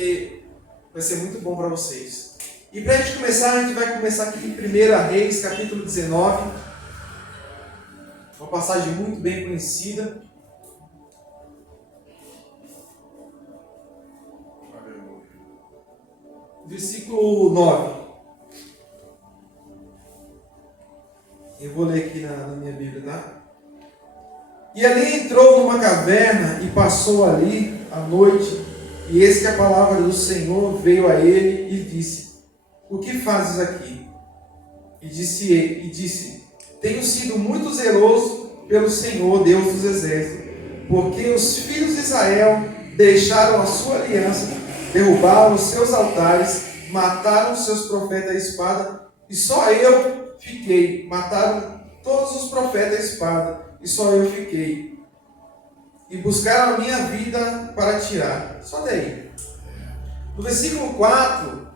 porque vai ser muito bom para vocês. E para a gente começar, a gente vai começar aqui em 1 Reis, capítulo 19. Uma passagem muito bem conhecida. Versículo 9. Eu vou ler aqui na minha Bíblia, tá? E ali entrou numa caverna e passou ali a noite. E eis que a palavra do Senhor veio a ele e disse: o que fazes aqui? E disse: tenho sido muito zeloso pelo Senhor, Deus dos exércitos, porque os filhos de Israel deixaram a sua aliança, derrubaram os seus altares, mataram os seus profetas à espada, e só eu fiquei. Mataram todos os profetas à espada, e só eu fiquei. E buscaram a minha vida para tirar. Só daí. No versículo 4,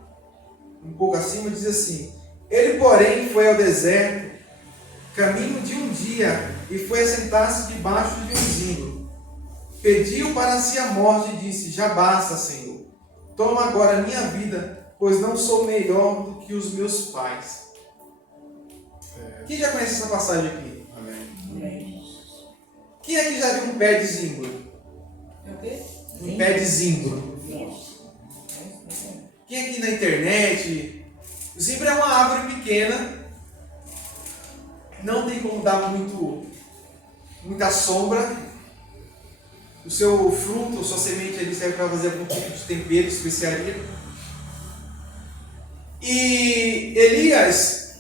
um pouco acima, diz assim: ele, porém, foi ao deserto, caminho de um dia, e foi assentar-se debaixo de um zimbro. Pediu para si a morte e disse: já basta, Senhor. Toma agora a minha vida, pois não sou melhor do que os meus pais. Quem já conhece essa passagem aqui? Amém. Quem aqui já viu um pé de zimbro? É o quê? Um pé de zimbro. Quem aqui na internet? O zimbro é uma árvore pequena, não tem como dar muita sombra. O seu fruto, a sua semente ali serve para fazer algum tipo de tempero, especiaria. E Elias,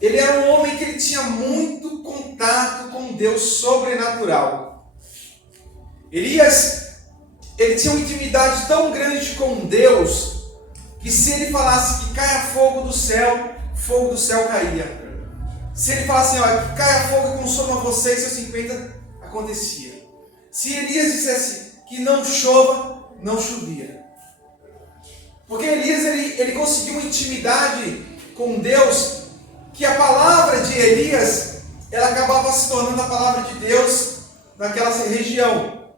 ele era um homem que ele tinha muito contato com Deus sobrenatural. Elias, ele tinha uma intimidade tão grande com Deus, que se ele falasse que caia fogo do céu caía. Se ele falasse, que caia fogo e consuma você e seus 50, acontecia. Se Elias dissesse que não chova, não chovia. Porque Elias, ele conseguiu uma intimidade com Deus, que a palavra de Elias, ela acabava se tornando a palavra de Deus naquela região.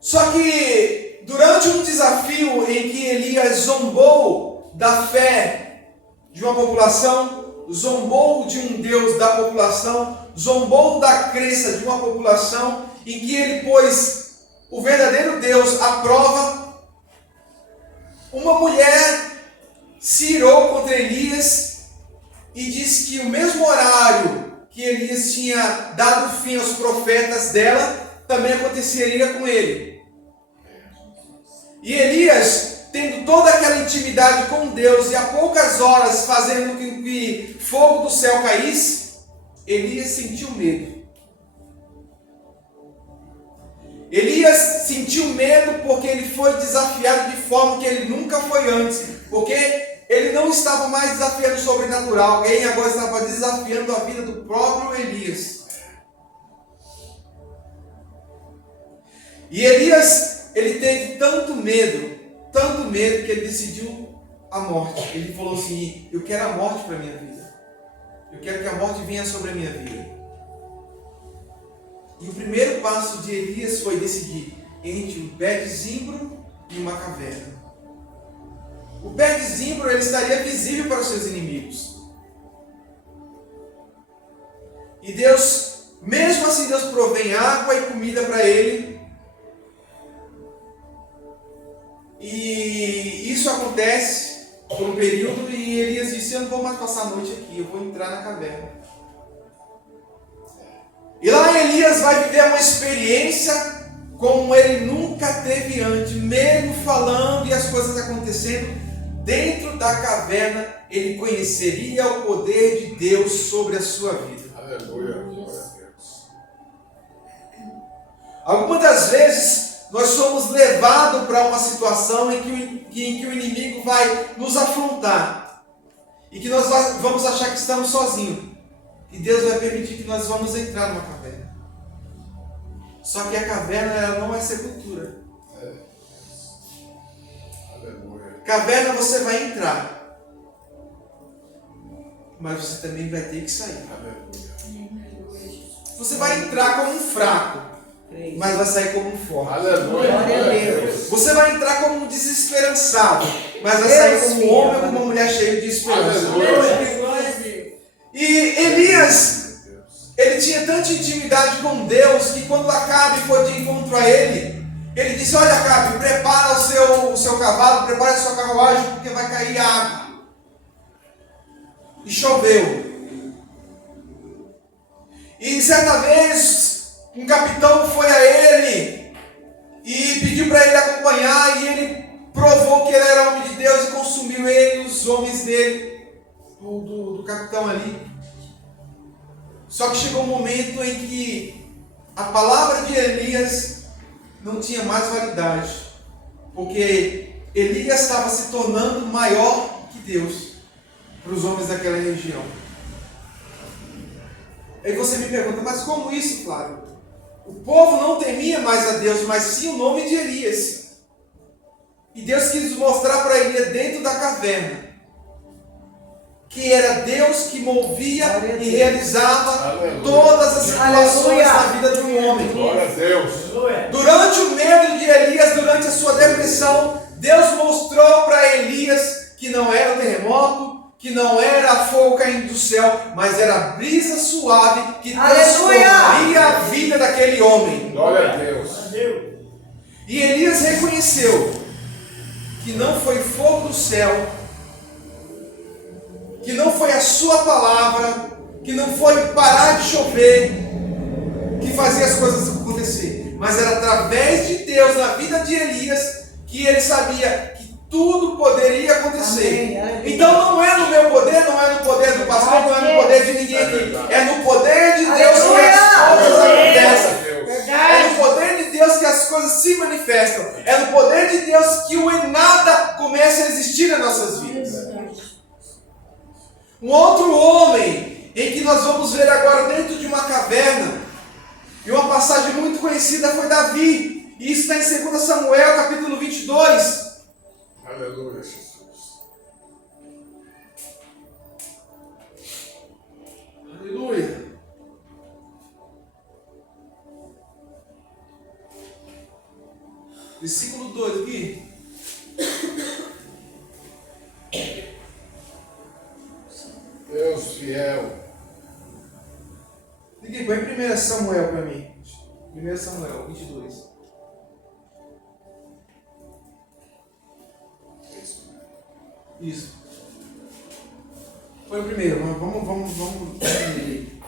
Só que durante um desafio em que Elias zombou da fé de uma população, zombou de um Deus da população, zombou da crença de uma população, em que ele pôs o verdadeiro Deus à prova, uma mulher se irou contra Elias e disse que o mesmo horário que Elias tinha dado fim aos profetas dela, também aconteceria com ele. E Elias, tendo toda aquela intimidade com Deus e a poucas horas fazendo com que fogo do céu caísse, Elias sentiu medo. Elias sentiu medo porque ele foi desafiado de forma que ele nunca foi antes. Porque ele não estava mais desafiando o sobrenatural, ele agora estava desafiando a vida do próprio Elias. E Elias, ele teve tanto medo que ele decidiu a morte. Ele falou assim: eu quero a morte para a minha vida. Eu quero que a morte venha sobre a minha vida. E o primeiro passo de Elias foi decidir entre um pé de zimbro e uma caverna. O pé de zimbro, ele estaria visível para os seus inimigos. E Deus, mesmo assim, Deus provém água e comida para ele. E isso acontece por um período e Elias disse: eu não vou mais passar a noite aqui, eu vou entrar na caverna. E lá Elias vai viver uma experiência como ele nunca teve antes, mesmo falando e as coisas acontecendo dentro da caverna, ele conheceria o poder de Deus sobre a sua vida. Aleluia. Algumas das vezes nós somos levados para uma situação em que o inimigo vai nos afrontar e que nós vamos achar que estamos sozinhos. E Deus vai permitir que nós vamos entrar numa caverna. Só que a caverna, ela não é sepultura. Aleluia. Caverna você vai entrar, mas você também vai ter que sair. Aleluia. Você vai entrar como um fraco, mas vai sair como um forte. Aleluia. Glória a Deus. Você vai entrar como um desesperançado, mas vai sair como um homem ou como uma mulher cheio de esperança. Aleluia. Glória a Deus. E Elias, ele tinha tanta intimidade com Deus que quando Acabe foi de encontro a ele disse: olha, Acabe, prepara o seu cavalo, prepara a sua carruagem, porque vai cair água. E choveu. E certa vez, um capitão foi a ele e pediu para ele acompanhar, e ele provou que ele era homem de Deus e consumiu ele e os homens dele, do capitão ali. Só que chegou um momento em que a palavra de Elias não tinha mais validade, porque Elias estava se tornando maior que Deus para os homens daquela região. Aí você me pergunta: mas como isso, Flávio? O povo não temia mais a Deus, mas sim o nome de Elias. E Deus quis mostrar para Elias dentro da caverna que era Deus que movia e realizava Aleluia. todas as situações Aleluia. na vida de um homem. Glória a Deus. Durante o medo de Elias, durante a sua depressão, Deus mostrou para Elias que não era o terremoto, que não era fogo caindo do céu, mas era a brisa suave que transformaria a vida daquele homem. Glória a Deus. E Elias reconheceu que não foi fogo do céu, que não foi a sua palavra, que não foi parar de chover, que fazia as coisas acontecer, mas era através de Deus na vida de Elias que ele sabia que tudo poderia acontecer. Amém. Então não é no meu poder, não é no poder do pastor, não é no poder de ninguém aqui, é no poder de Deus que as coisas acontecem. É no poder de Deus que as coisas se manifestam. É no poder de Deus que o nada começa a existir nas nossas vidas. Um outro homem, em que nós vamos ver agora dentro de uma caverna, e uma passagem muito conhecida, foi Davi. E isso está em 2 Samuel, capítulo 22. Aleluia, Jesus. Aleluia. Versículo 2 aqui. Deus fiel. Ninguém põe 1 Samuel para mim. 1 Samuel 22. Isso. Foi o primeiro, mas vamos entender.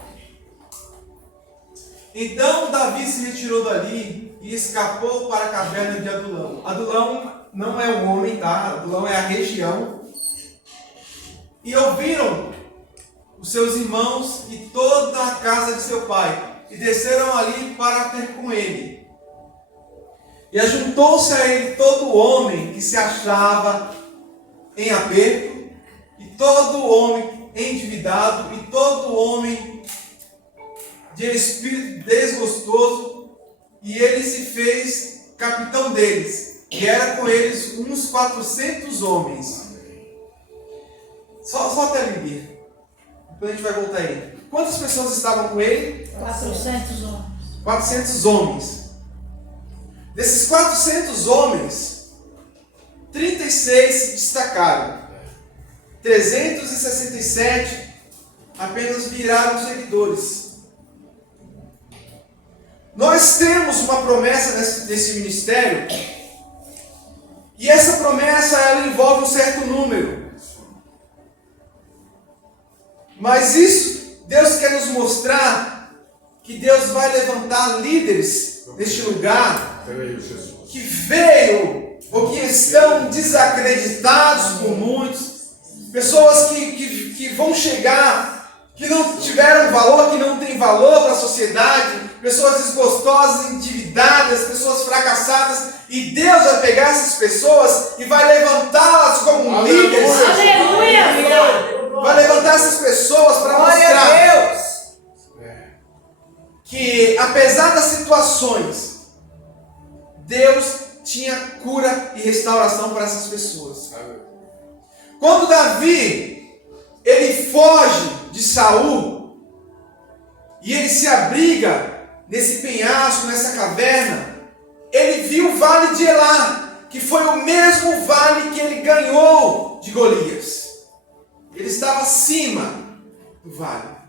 Então Davi se retirou dali e escapou para a caverna de Adulão. Adulão não é o homem, tá? Adulão é a região. E ouviram os seus irmãos e toda a casa de seu pai, e desceram ali para ter com ele. E ajuntou-se a ele todo homem que se achava em aperto, e todo homem endividado, e todo homem de espírito desgostoso, e ele se fez capitão deles, e era com eles uns 400 homens. Só até ali. Depois a gente vai voltar aí. Quantas pessoas estavam com ele? 400 homens. 400 homens. Desses 400 homens, 36 se destacaram. 367 apenas viraram seguidores. Nós temos uma promessa nesse ministério, e essa promessa ela envolve um certo número. Mas isso, Deus quer nos mostrar que Deus vai levantar líderes neste lugar que veio ou que estão desacreditados por muitos, pessoas que vão chegar, que não tiveram valor, que não têm valor para a sociedade, pessoas desgostosas, endividadas, pessoas fracassadas, e Deus vai pegar essas pessoas e vai levantá-las como líderes. Aleluia! Vai levantar essas pessoas para mostrar que, apesar das situações, Deus tinha cura e restauração para essas pessoas. Quando Davi ele foge de Saul e ele se abriga nesse penhasco, nessa caverna, ele viu o vale de Elá, que foi o mesmo vale que ele ganhou de Golias. Ele estava acima do vale.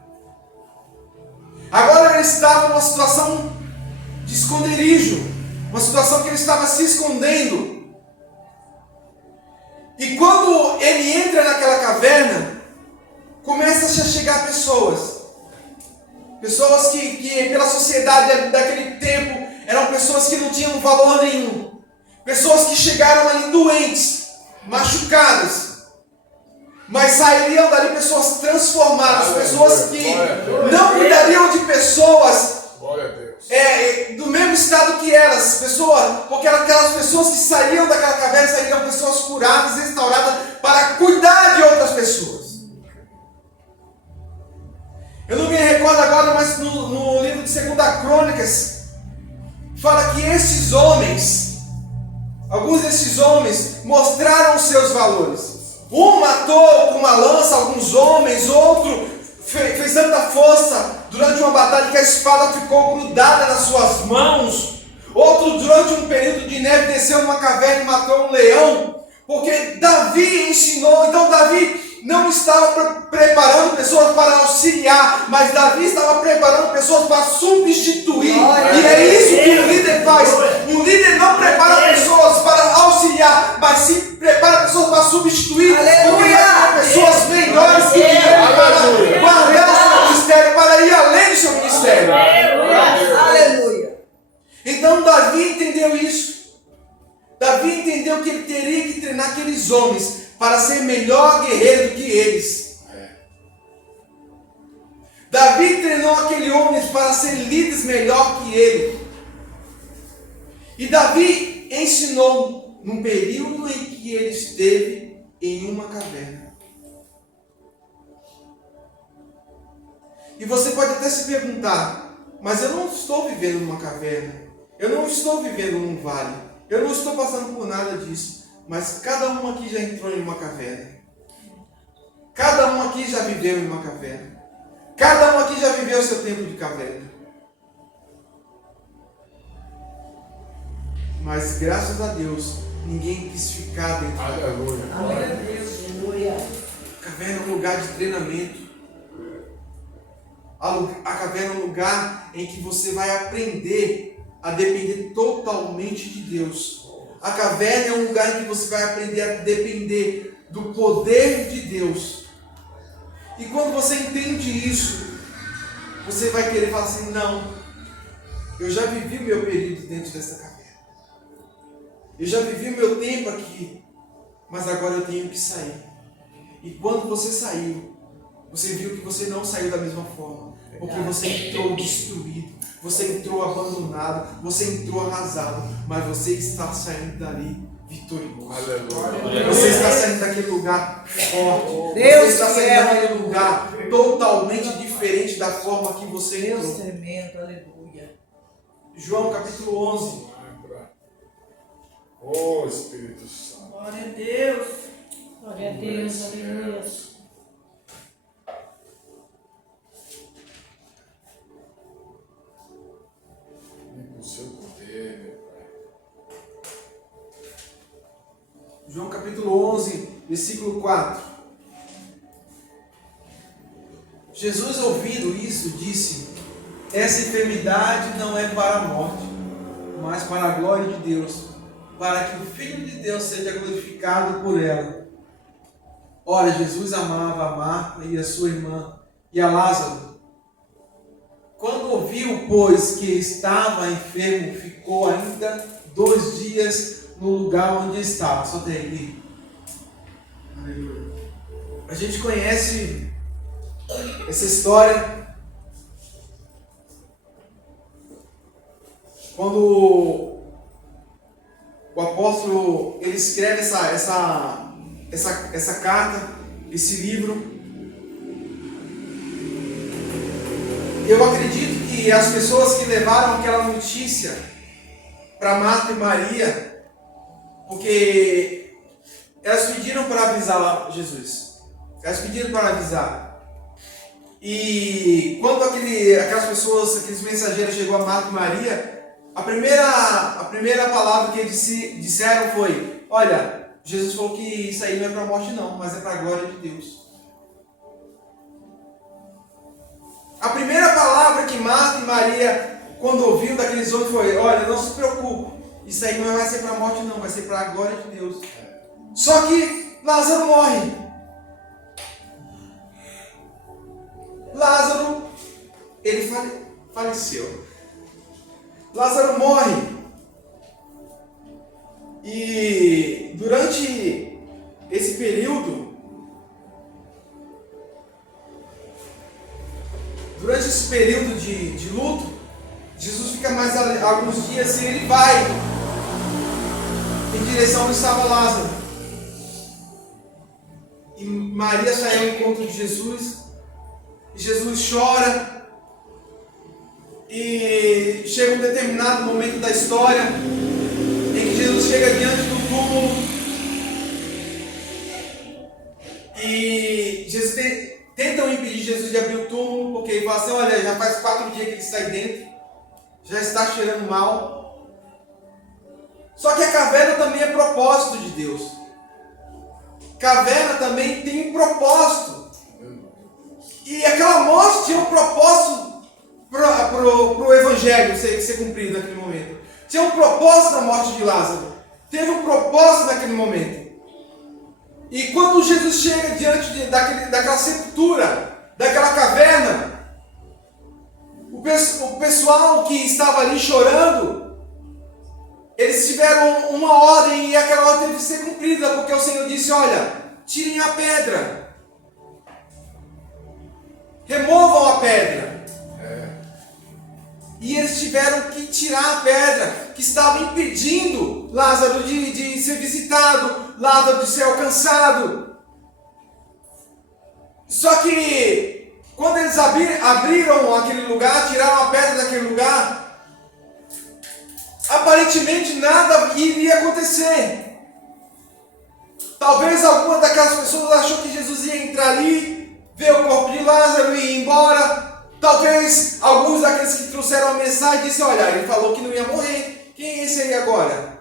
Agora ele estava numa situação de esconderijo, uma situação que ele estava se escondendo. E quando ele entra naquela caverna, começa a chegar pessoas que pela sociedade daquele tempo eram pessoas que não tinham valor nenhum, pessoas que chegaram ali doentes, machucadas, mas sairiam dali pessoas transformadas, pessoas que não cuidariam de pessoas do mesmo estado que elas, porque aquelas pessoas que saíam daquela caverna sairiam pessoas curadas, restauradas, para cuidar de outras pessoas. Eu não me recordo agora, mas no livro de 2 Crônicas, fala que esses homens, alguns desses homens, mostraram os seus valores. Um matou com uma lança alguns homens, outro fez tanta força durante uma batalha que a espada ficou grudada nas suas mãos. Outro, durante um período de neve, desceu numa caverna e matou um leão. Porque Davi ensinou, então Davi não estava preparando pessoas para auxiliar, mas Davi estava preparando pessoas para substituir. E é isso que um líder faz. Um líder não prepara pessoas para auxiliar, mas sim prepara pessoas para substituir. Porque vai ter pessoas melhores que ele para guardar o seu ministério, para ir além do seu ministério. Aleluia. Então Davi entendeu isso. Davi entendeu que ele teria que treinar aqueles homens para ser melhor guerreiro do que eles. Davi treinou aqueles homens para ser líderes melhor que ele. E Davi ensinou num período em que ele esteve em uma caverna. E você pode até se perguntar, mas eu não estou vivendo numa caverna. Eu não estou vivendo num vale. Eu não estou passando por nada disso. Mas cada um aqui já entrou em uma caverna. Cada um aqui já viveu em uma caverna. Cada um aqui já viveu o seu tempo de caverna. Mas graças a Deus, ninguém quis ficar dentro. Aleluia. Aleluia. A caverna é um lugar de treinamento. A caverna é um lugar em que você vai aprender a depender totalmente de Deus. A caverna é um lugar em que você vai aprender a depender do poder de Deus. E quando você entende isso, você vai querer falar assim, não, eu já vivi o meu período dentro dessa caverna. Eu já vivi o meu tempo aqui, mas agora eu tenho que sair. E quando você saiu, você viu que você não saiu da mesma forma, porque você entrou destruído, você entrou abandonado, você entrou arrasado, mas você está saindo dali vitorioso. Aleluia. Você está saindo daquele lugar forte. Você está saindo daquele lugar totalmente diferente da forma que você entrou. Deus tremendo, aleluia. João capítulo 11. Oh, Espírito Santo. Glória a Deus. Glória a Deus, aleluia. Com o seu poder, meu Pai. João capítulo 11, versículo 4. Jesus, ouvindo isso, disse: essa enfermidade não é para a morte, mas para a glória de Deus, para que o Filho de Deus seja glorificado por ela. Ora, Jesus amava a Marta e a sua irmã e a Lázaro. Quando ouviu, pois, que estava enfermo, ficou ainda 2 dias no lugar onde estava. Só tem aqui. Aleluia. A gente conhece essa história quando o apóstolo ele escreve essa carta, esse livro. Eu acredito que as pessoas que levaram aquela notícia para Marta e Maria, porque elas pediram para avisar Jesus. Elas pediram para avisar. E quando aquelas pessoas, aqueles mensageiros chegou a Marta e Maria, a primeira palavra que eles disseram foi: olha, Jesus falou que isso aí não é para a morte não, mas é para a glória de Deus. A primeira palavra que Marta e Maria, quando ouviu daqueles homens, foi: olha, não se preocupe, isso aí não vai ser para a morte não, vai ser para a glória de Deus. Só que Lázaro morre. Lázaro, ele faleceu. Lázaro morre. E durante esse período, de luto, Jesus fica mais alguns dias e ele vai em direção onde estava Lázaro. E Maria sai ao encontro de Jesus. E Jesus chora. E chega um determinado momento da história em que Jesus chega diante do túmulo. E tentam impedir Jesus de abrir o túmulo, porque ele fala assim: olha, já faz 4 dias que ele está aí dentro, já está cheirando mal. Só que a caverna também é propósito de Deus. Caverna também tem um propósito. E aquela morte tinha um propósito para o Evangelho ser cumprido naquele momento. Tinha um propósito na morte de Lázaro. Teve um propósito naquele momento. E quando Jesus chega diante daquela sepultura, daquela caverna, o pessoal que estava ali chorando, eles tiveram uma ordem e aquela ordem teve que ser cumprida, porque o Senhor disse: olha, tirem a pedra. Removam a pedra. E eles tiveram que tirar a pedra que estava impedindo Lázaro de ser visitado, Lázaro de ser alcançado. Só que quando eles abriram aquele lugar, tiraram a pedra daquele lugar, aparentemente nada iria acontecer. Talvez alguma daquelas pessoas achou que Jesus ia entrar ali, ver o corpo de Lázaro e ir embora. Talvez alguns daqueles que trouxeram a mensagem disseram: olha, ele falou que não ia morrer, quem é esse aí agora?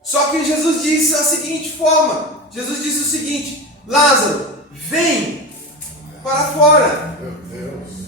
Só que Jesus disse a seguinte forma: Jesus disse o seguinte: Lázaro, vem para fora. Meu Deus.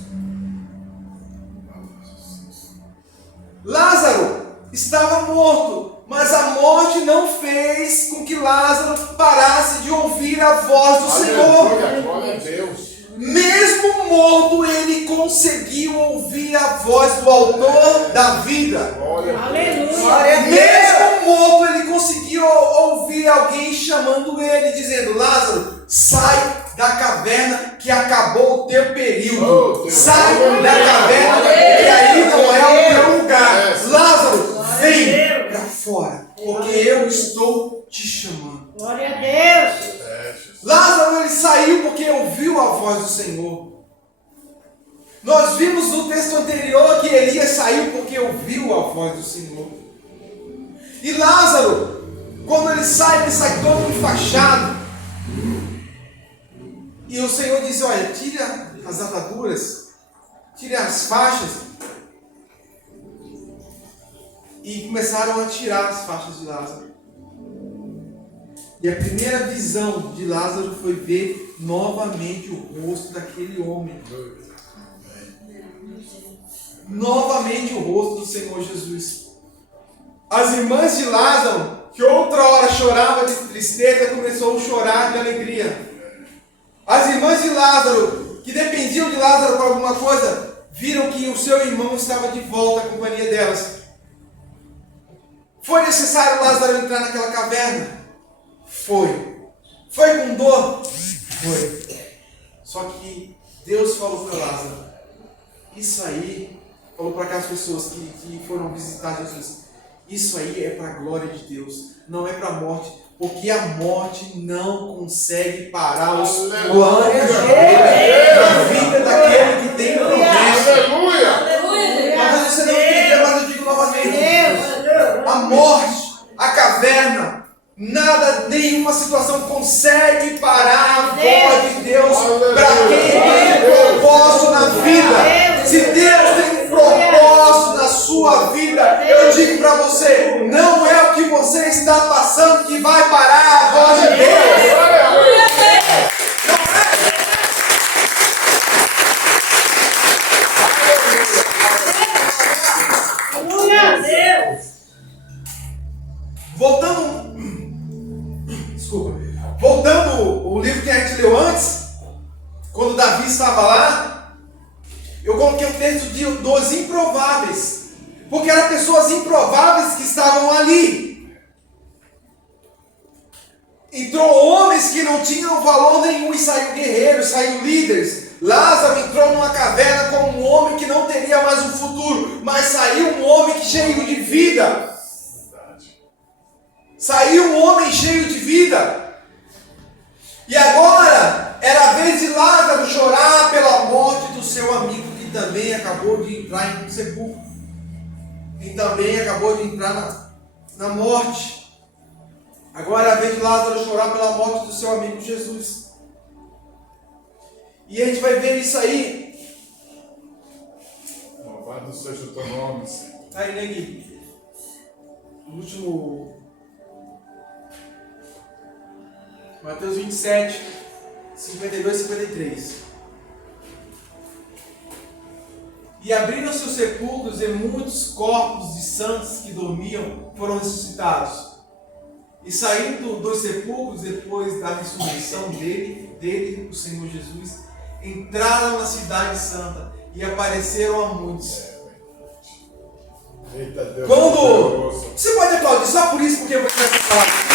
Lázaro estava morto, mas a morte não fez com que Lázaro parasse de ouvir a voz do Senhor. Glória a Deus. Mesmo morto, ele conseguiu ouvir a voz do autor da vida. Aleluia. Mesmo morto, ele conseguiu ouvir alguém chamando ele, dizendo: Lázaro, sai da caverna que acabou o teu período. Sai da caverna que aí não é o teu lugar. Lázaro, vem para fora, porque eu estou te chamando. Glória a Deus. Lázaro, ele saiu porque ouviu a voz do Senhor. Nós vimos no texto anterior que Elias saiu porque ouviu a voz do Senhor. E Lázaro, quando ele sai todo enfaixado. E o Senhor disse: olha, tira as ataduras, tire as faixas. E começaram a tirar as faixas de Lázaro. E a primeira visão de Lázaro foi ver novamente o rosto daquele homem. Novamente o rosto do Senhor Jesus. As irmãs de Lázaro, que outra hora chorava de tristeza, começou a chorar de alegria. As irmãs de Lázaro, que dependiam de Lázaro para alguma coisa, viram que o seu irmão estava de volta à companhia delas. Foi necessário Lázaro entrar naquela caverna? Foi. Foi com dor? Foi. Só que Deus falou para Lázaro: isso aí, falou para aquelas pessoas que foram visitar Jesus: isso aí é para a glória de Deus, não é para a morte, porque a morte não consegue parar os planos de Deus na vida daquele que tem promessa. Aleluia! Talvez você não entenda, mas eu digo novamente: a morte, a caverna, Nada, nenhuma situação consegue parar a voz de Deus para quem tem propósito na vida. Se Deus tem um propósito na sua vida, eu digo para você, não é o que você está passando que vai parar a voz de Deus. Voltando o livro que a gente leu antes, quando Davi estava lá, eu coloquei o texto dos improváveis, porque eram pessoas improváveis que estavam ali. Entrou homens que não tinham valor nenhum e saiu guerreiros, saiu líderes. Lázaro entrou numa caverna como um homem que não teria mais um futuro, mas saiu um homem cheio de vida. Saiu um homem cheio de vida. E agora era a vez de Lázaro chorar pela morte do seu amigo, que também acabou de entrar em um sepulcro. E também acabou de entrar na morte. Agora é a vez de Lázaro chorar pela morte do seu amigo Jesus. E a gente vai ver isso aí. Louvado seja o teu nome, Senhor. Aí, Negui. O último. Mateus 27, 52 e 53. E abriram-se os sepulcros e muitos corpos de santos que dormiam foram ressuscitados. E saindo dos sepulcros, depois da ressurreição dele, o Senhor Jesus, entraram na cidade santa e apareceram a muitos. Eita Deus. Quando você pode aplaudir só por isso, porque eu vou começar a falar.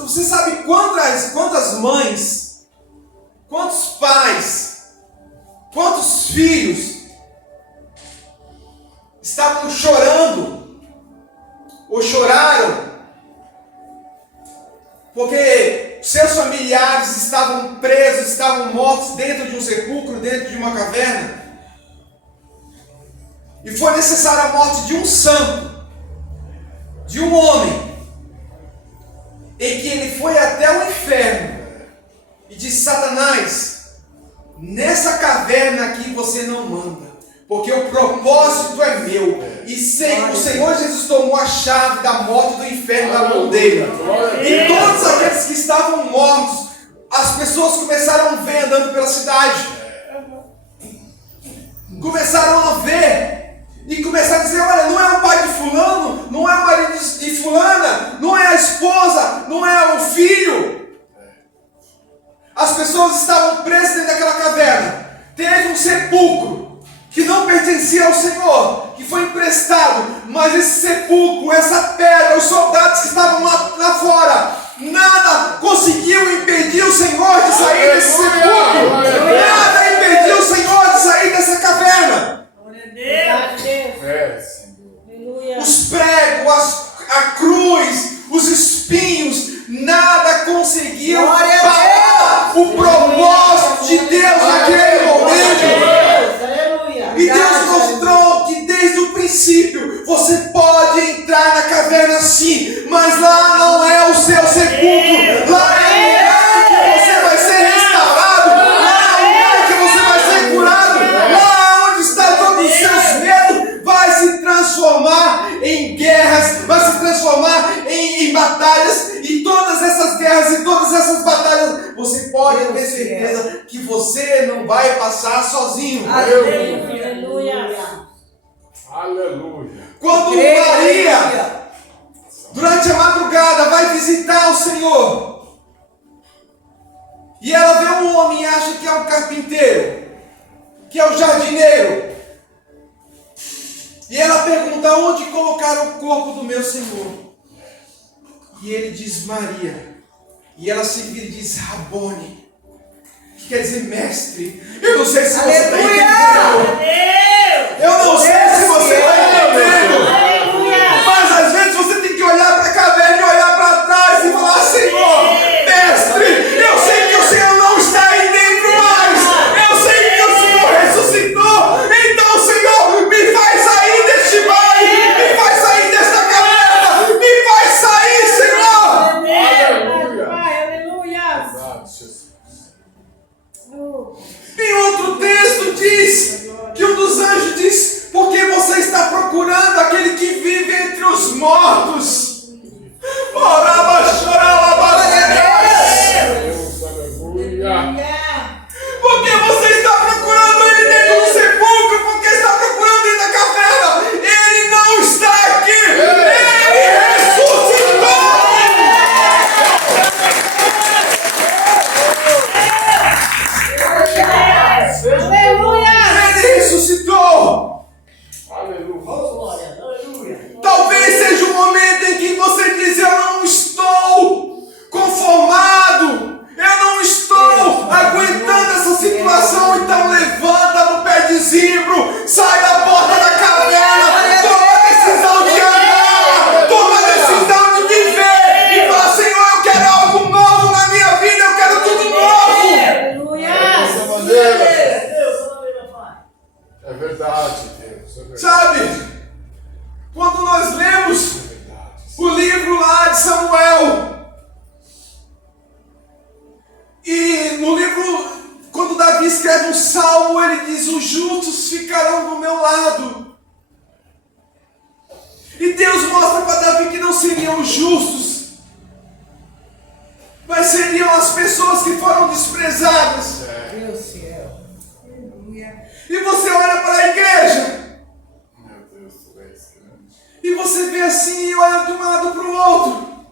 Você sabe quantas mães, quantos pais, quantos filhos estavam chorando ou choraram porque seus familiares estavam presos, estavam mortos dentro de um sepulcro, dentro de uma caverna, e foi necessária a morte de um santo, de um homem, em que ele foi até o inferno e disse: Satanás, nessa caverna aqui você não manda, porque o propósito é meu. E o Senhor Jesus tomou a chave da morte do inferno da mão dele. E todos aqueles que estavam mortos, as pessoas começaram a ver andando pela cidade. Começaram a ver. E começaram a dizer: olha, não é o pai de fulano, não é o marido de fulana, não é a esposa, não é o filho. As pessoas estavam presas dentro daquela caverna. Teve um sepulcro que não pertencia ao Senhor, que foi emprestado, mas esse sepulcro, essa pedra, os soldados que estavam lá fora, nada conseguiu impedir o Senhor de sair desse sepulcro. Nada impediu o Senhor de sair dessa caverna. Os pregos, a cruz, os espinhos, nada conseguiu parar o propósito de Deus naquele momento. E Deus mostrou que desde o princípio você pode entrar na caverna sim, mas lá não é o seu sepulcro, lá é o lugar que você vai ser restaurado, lá é o lugar que você vai ser curado, lá onde está todos os seus medos, vai se transformar em guerras, vai se transformar em batalhas, e todas essas guerras e todas essas batalhas, você pode ter certeza que você não vai passar sozinho. Aleluia. Aleluia. Quando Maria, durante a madrugada, vai visitar o Senhor, e ela vê um homem e acha que é um carpinteiro, que é um jardineiro, e ela pergunta: onde colocaram o corpo do meu Senhor? E ele diz: Maria. E ela se vira e diz: Rabone, que quer dizer mestre. Eu não sei se você está entendendo. Eu não sei se você está entendendo. Mas às vezes você tem que olhar para a caverna e olhar para trás e falar: Senhor, mestre, eu sei que o Senhor não está aí dentro mais. Eu sei que o Senhor ressuscitou. Então, Senhor, me É verdade, Deus. É verdade. Sabe? Quando nós lemos É verdade. o livro lá de Samuel, e no livro, quando Davi escreve um salmo, ele diz: os justos ficarão do meu lado. E Deus mostra para Davi que não seriam os justos, mas seriam as pessoas que foram desprezadas. Deus fiel. Aleluia. E você olha para a igreja, Meu Deus, tu és grande. e você vê assim, olha de um lado para o outro,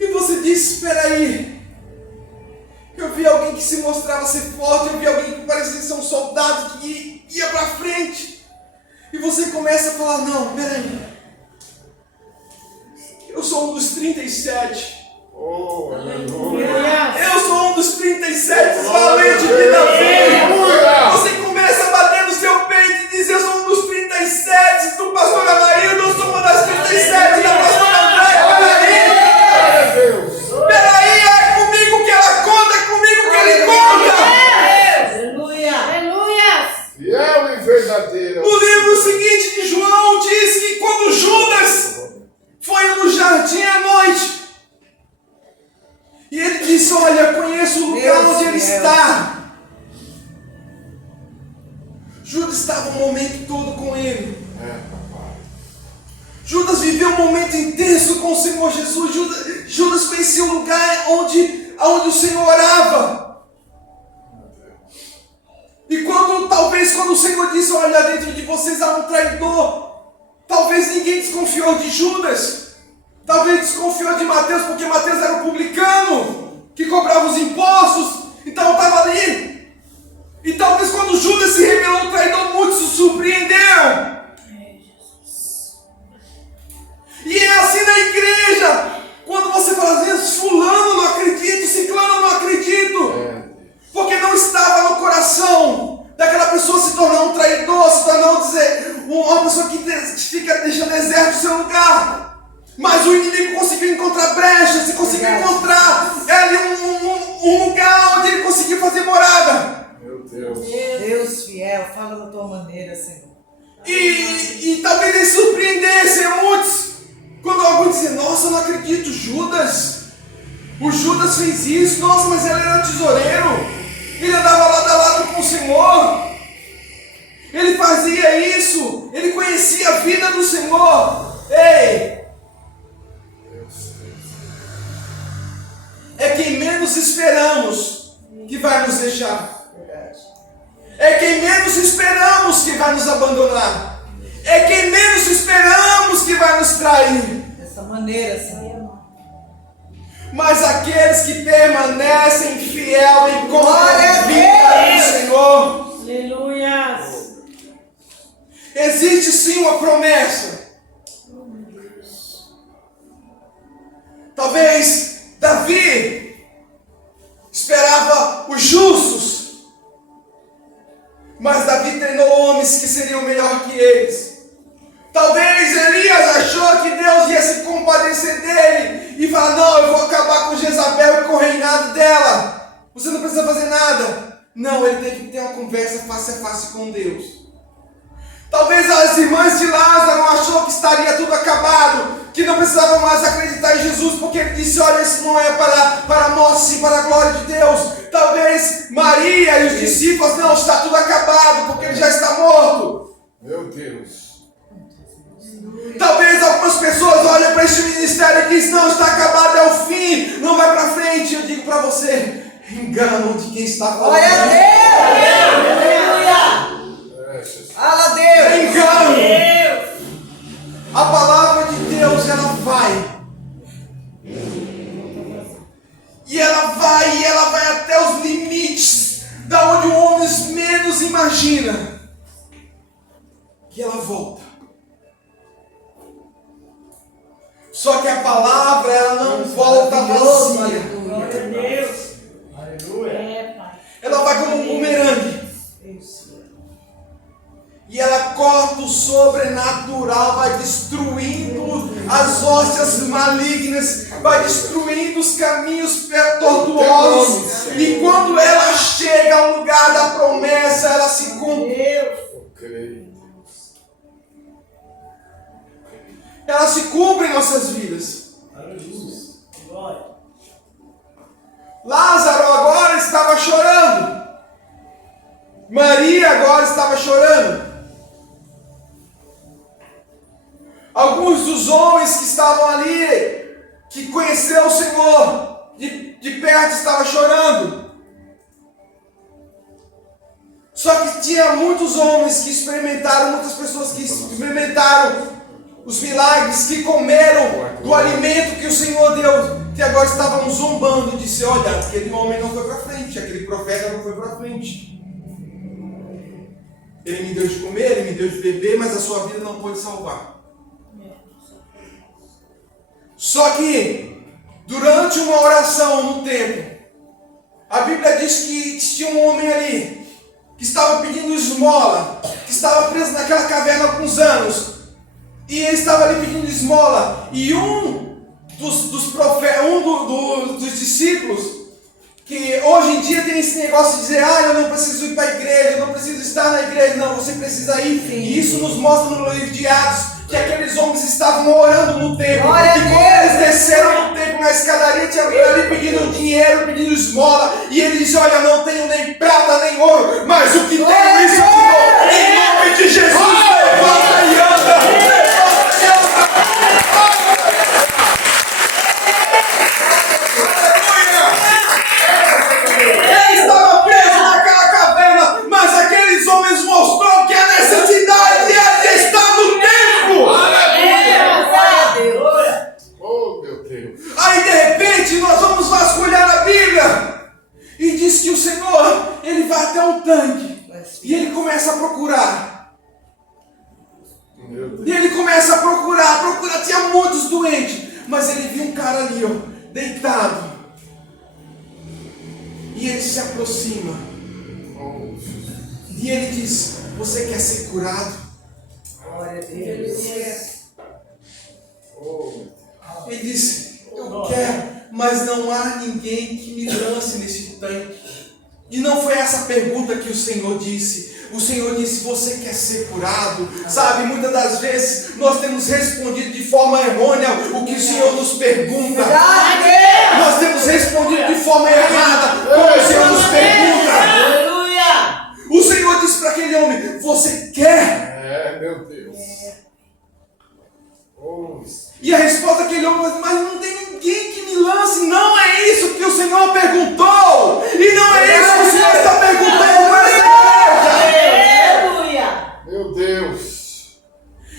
e você diz: espera aí, eu vi alguém que se mostrava ser forte, eu vi alguém que parecia ser um soldado que ia para frente, e você começa a falar: não, espera aí, eu sou um dos 37, Oh, aleluia. eu sou um dos 37 valentes de Davi. Aleluia. Você começa a bater no seu peito e dizer: eu sou um dos 37 do pastor Amarildo, eu sou uma das 37 da pastora Andréia. Glória a Deus. Peraí, é comigo que ela conta, é comigo que ele conta. Aleluia. Aleluia. Fiel e verdadeiro. No livro seguinte de João diz que quando Judas foi no jardim à noite, e ele disse: olha, conheço o lugar Deus onde ele fiel. está. Judas estava o momento todo com ele. É, papai. Judas viveu um momento intenso com o Senhor Jesus. Judas conhecia o lugar onde o Senhor orava. E talvez quando o Senhor disse: olha, dentro de vocês há um traidor, talvez ninguém desconfiou de Judas. Talvez desconfiou de Mateus, porque Mateus era o publicano que cobrava os impostos, então estava ali. E talvez quando Judas se revelou um traidor, muitos se surpreenderam. E é assim na igreja, quando você fala assim: fulano não acredito, ciclano não acredito, porque não estava no coração daquela pessoa se tornar um traidor, se tornar uma pessoa que fica deixando deserto o seu lugar. Mas o inimigo conseguiu encontrar brechas, e conseguiu encontrar ali um lugar onde ele conseguiu fazer morada. Meu Deus. Deus fiel. Fala da tua maneira, Senhor. E talvez ele surpreendesse a muitos quando alguém dizia: nossa, eu não acredito, Judas. O Judas fez isso, nossa, mas ele era tesoureiro. Ele andava lado a lado com o Senhor. Ele fazia isso. Ele conhecia a vida do Senhor. Ei! É quem menos esperamos que vai nos deixar. Verdade. É quem menos esperamos que vai nos abandonar. É quem menos esperamos que vai nos trair. Dessa maneira, Senhor. Mas aqueles que permanecem fiel e Glória a confiam no Senhor, Aleluia. existe sim uma promessa. Talvez Davi esperava os justos, mas Davi treinou homens que seriam melhor que eles. Talvez Elias achou que Deus ia se compadecer dele e falar: não, eu vou acabar com Jezabel e com o reinado dela. Você não precisa fazer nada. Não, ele teve que ter uma conversa face a face com Deus. Talvez as irmãs de Lázaro achou que estaria tudo acabado, que não precisavam mais acreditar em Jesus, porque ele disse: olha, isso não é para a morte, sim para a glória de Deus. Talvez Maria e os discípulos: não, está tudo acabado, porque ele já está morto. Meu Deus. Talvez algumas pessoas olhem para este ministério e dizem: não, está acabado, é o fim, não vai para frente. Eu digo para você: engano de quem está falando. Glória a Deus. Aleluia. É, Jesus. Fala a Deus. Engano. A palavra de Deus, ela vai. E ela vai até os limites da onde o homem menos imagina. E ela volta. Só que a palavra, ela não volta vazia. Aleluia. Deus. Aleluia. É, Pai. Ela vai como um bumerangue. E ela corta o sobrenatural, vai destruindo as hóstias malignas, vai destruindo os caminhos tortuosos. E quando ela chega ao lugar da promessa, ela se cumpre. creio. Elas se cumprem em nossas vidas. Glória. Lázaro agora estava chorando. Maria agora estava chorando. Alguns dos homens que estavam ali, que conheceram o Senhor, de perto estavam chorando. Só que tinha muitos homens que experimentaram, muitas pessoas que experimentaram os milagres, que comeram do alimento que o Senhor deu, que agora estavam zombando, disse: olha, aquele homem não foi para frente, aquele profeta não foi para frente. Ele me deu de comer, ele me deu de beber, mas a sua vida não pôde salvar. Só que, durante uma oração no templo, a Bíblia diz que tinha um homem ali, que estava pedindo esmola, que estava preso naquela caverna há alguns anos, e ele estava ali pedindo esmola, e um dos profetas, dos discípulos, que hoje em dia tem esse negócio de dizer: eu não preciso ir para a igreja, eu não preciso estar na igreja. Não, você precisa ir. Sim. E isso nos mostra no livro de Atos, que aqueles homens estavam orando no templo. E quando eles desceram no templo, na escadaria, tinha alguém ali pedindo dinheiro, pedindo esmola. E ele disse: olha, não tenho nem prata nem ouro, mas o que tenho isso eu te dou. Em nome de Jesus, levanta e anda. Mostrou que a necessidade de estar no templo. Oh, meu Deus. Aí de repente nós vamos vasculhar a Bíblia e diz que o Senhor, ele vai até um tanque e ele começa a procurar. E ele começa a procurar, tinha muitos doentes, mas ele viu um cara ali, ó, deitado. E ele se aproxima. E ele diz: você quer ser curado? Glória a Deus. Ele diz: eu quero, mas não há ninguém que me lance nesse tanque. E não foi essa pergunta que o Senhor disse. O Senhor disse: você quer ser curado? Sabe, muitas das vezes nós temos respondido de forma errônea o que o Senhor nos pergunta. Nós temos respondido de forma errada o que o Senhor nos pergunta. O Senhor disse para aquele homem: você quer? Meu Deus. E a resposta daquele homem: mas não tem ninguém que me lance. Não é isso que o Senhor perguntou. E não é isso que o Senhor está perguntando nessa igreja. Meu Deus.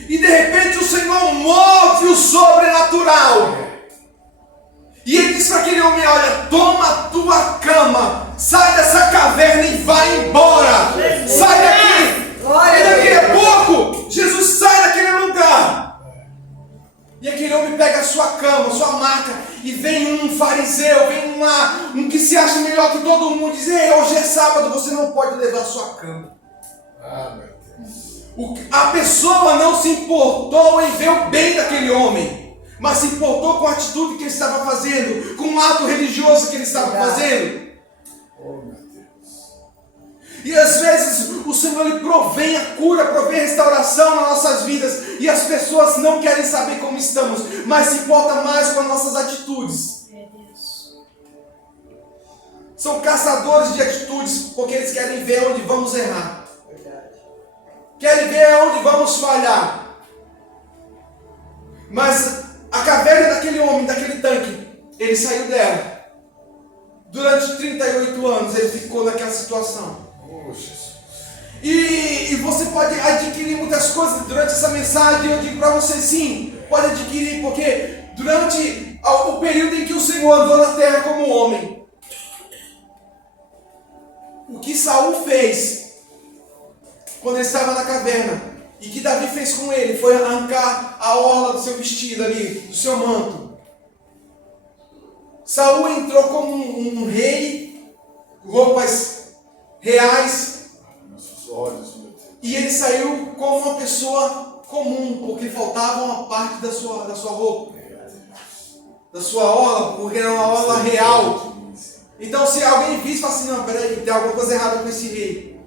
E de repente o Senhor move o sobrenatural. E ele disse para aquele homem: olha, toma a tua cama, sai dessa caverna e vai embora. Sai daqui. E daqui a pouco, Jesus sai daquele lugar. E aquele homem pega a sua cama, a sua maca, e vem um fariseu, vem um que se acha melhor que todo mundo, e diz: ei, hoje é sábado, você não pode levar a sua cama. Meu Deus. A pessoa não se importou em ver o bem daquele homem, mas se importou com a atitude que ele estava fazendo, com o ato religioso que ele estava fazendo. Oh, meu Deus. E às vezes o Senhor, ele provém a cura, provém a restauração nas nossas vidas, e as pessoas não querem saber como estamos, mas se importa mais com as nossas atitudes. São caçadores de atitudes, porque eles querem ver onde vamos errar. Querem ver onde vamos falhar. Mas a caverna daquele homem, daquele tanque, ele saiu dela. Durante 38 anos ele ficou naquela situação. Oh, Jesus. E você pode adquirir muitas coisas durante essa mensagem. Eu digo para você: sim, pode adquirir, porque durante o período em que o Senhor andou na terra como homem, o que Saul fez quando ele estava na caverna, e que Davi fez com ele, foi arrancar a orla do seu vestido ali, do seu manto. Saul entrou como um rei, roupas reais, Nossos olhos, meu Deus. e ele saiu como uma pessoa comum, porque faltava uma parte da sua roupa, da sua orla, porque era uma orla real. Então, se alguém visse, fala assim: não, peraí, tem alguma coisa errada com esse rei.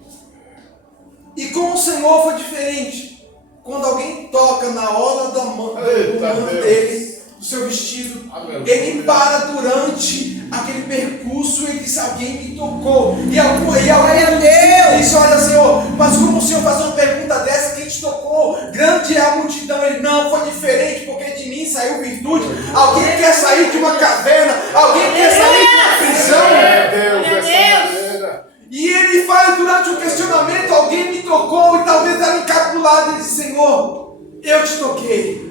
E com o Senhor foi diferente. Quando alguém toca na orla da mão dele, do seu vestido, ele para durante aquele percurso e diz: alguém me tocou. E alguém disse: olha, Senhor, mas como o Senhor faz uma pergunta dessa, quem te tocou? Grande é a multidão. Ele: não, foi diferente, porque de mim saiu virtude. Alguém quer sair de uma caverna, alguém quer sair de uma prisão. E ele faz durante o questionamento: alguém me tocou. E talvez era encapulado. Ele diz: Senhor, eu te toquei.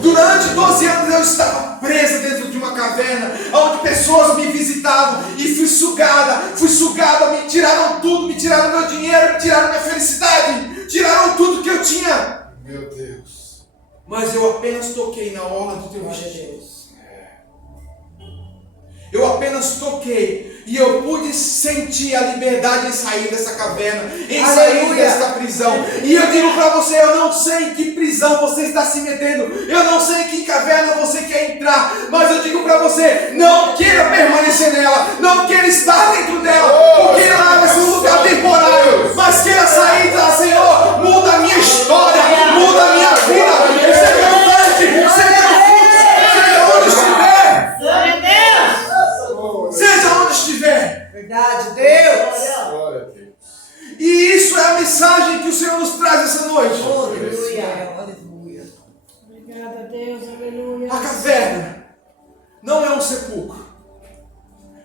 Durante 12 anos eu estava presa dentro de uma caverna, onde pessoas me visitavam e fui sugada, me tiraram tudo, me tiraram meu dinheiro, me tiraram minha felicidade, tiraram tudo que eu tinha. Meu Deus. Mas eu apenas toquei na orla do teu vestido. Eu apenas toquei e eu pude sentir a liberdade em sair dessa caverna, em sair desta prisão. E eu digo para você: eu não sei em que prisão você está se metendo, eu não sei em que caverna você quer entrar, mas eu digo para você: não queira permanecer nela, não queira estar dentro dela, porque ela vai ser um lugar temporário, mas queira sair e dizer: Senhor, muda a minha história, muda a minha vida, seja avante, seja onde estiver. Glória a Deus. Seja onde estiver. Verdade, Deus. Glória a Deus. E isso é a mensagem que o Senhor nos traz essa noite. Aleluia. Aleluia. Obrigada a Deus, aleluia. A caverna não é um sepulcro.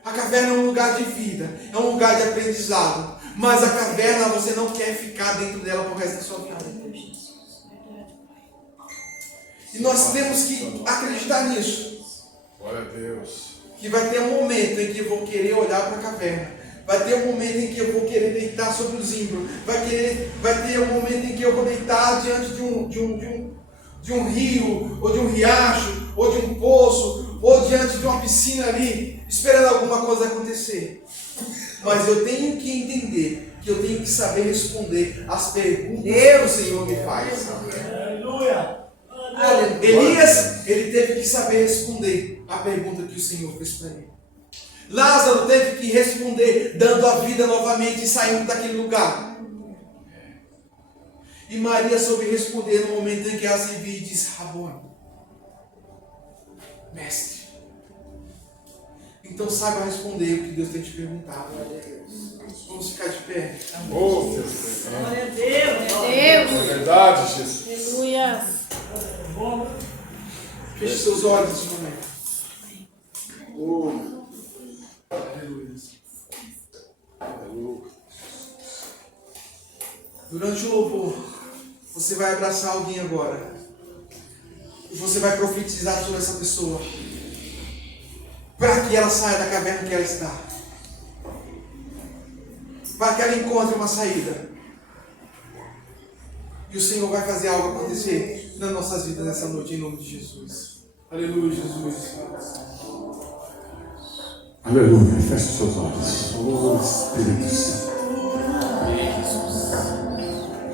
A caverna é um lugar de vida, é um lugar de aprendizado. Mas a caverna você não quer ficar dentro dela pro resto da sua vida. E nós temos que acreditar nisso. Glória a Deus. Que vai ter um momento em que eu vou querer olhar para a caverna. Vai ter um momento em que eu vou querer deitar sobre o zimbro. Vai ter um momento em que eu vou deitar diante de um rio, ou de um riacho, ou de um poço, ou diante de uma piscina ali, esperando alguma coisa acontecer. Mas eu tenho que entender que eu tenho que saber responder as perguntas que o Senhor me faz. Aleluia. Elias, ele teve que saber responder a pergunta que o Senhor fez para ele. Lázaro teve que responder dando a vida novamente e saindo daquele lugar. E Maria soube responder no momento em que ela se viu e disse: Rabone, mestre. Então saiba responder o que Deus tem te perguntado. Vamos ficar de pé. Oh, Deus. Glória a Deus. É verdade, Jesus. Aleluia. Feche seus olhos nesse momento. Oh. Aleluia. Aleluia. Durante o louvor, você vai abraçar alguém agora. E você vai profetizar sobre essa pessoa. Para que ela saia da caverna que ela está. Para que ela encontre uma saída. E o Senhor vai fazer algo acontecer nas nossas vidas nessa noite, em nome de Jesus. Aleluia, Jesus. Aleluia. Feche os seus olhos. Oh, Espírito Santo.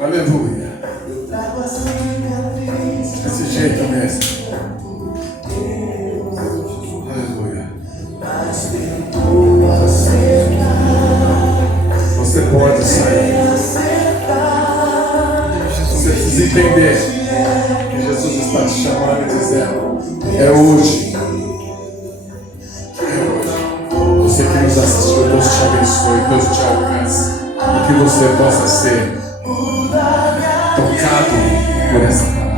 Aleluia. Desse jeito mesmo. Aleluia. Você pode sair. Você precisa entender que Jesus está te chamando e dizendo: é hoje. É hoje. Você que nos assistiu, Deus te abençoe, Deus te alcance. E que você possa ser tocado por essa palavra.